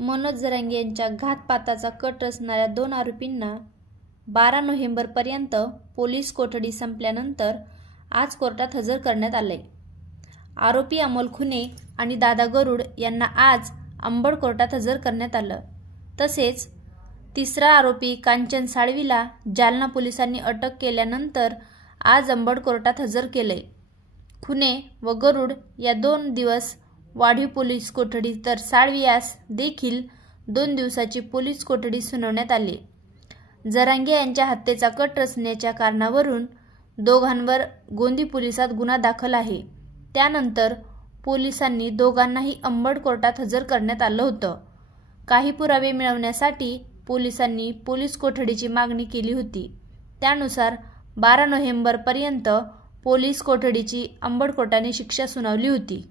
मनोज जरांगे यांच्या घातपाताचा कट रचणाऱ्या 2 आरोपींना 12 नोव्हेंबरपर्यंत पोलीस कोठडी संपल्यानंतर आज कोर्टात हजर करण्यात आले। आरोपी अमोल खुने आणि दादा गरुड यांना आज अंबड कोर्टात हजर करण्यात आलं। तसेच तिसरा आरोपी कांचन साळवीला जालना पोलिसांनी अटक केल्यानंतर आज अंबड कोर्टात हजर केले। खुने व गरुड या 2 दिवस वाढीव पोलीस कोठडी तर साळवी यास देखील 2 दिवसाची पोलीस कोठडी सुनावण्यात आली। जरांगे यांच्या हत्येचा कट रचण्याच्या कारणावरून दोघांवर गोंदी पोलिसात गुन्हा दाखल आहे। त्यानंतर पोलिसांनी दोघांनाही अंबड कोर्टात हजर करण्यात आलं होतं। काही पुरावे मिळवण्यासाठी पोलिसांनी पोलीस कोठडीची मागणी केली होती। त्यानुसार 12 नोव्हेंबरपर्यंत पोलीस कोठडीची अंबड कोर्टाने शिक्षा सुनावली होती।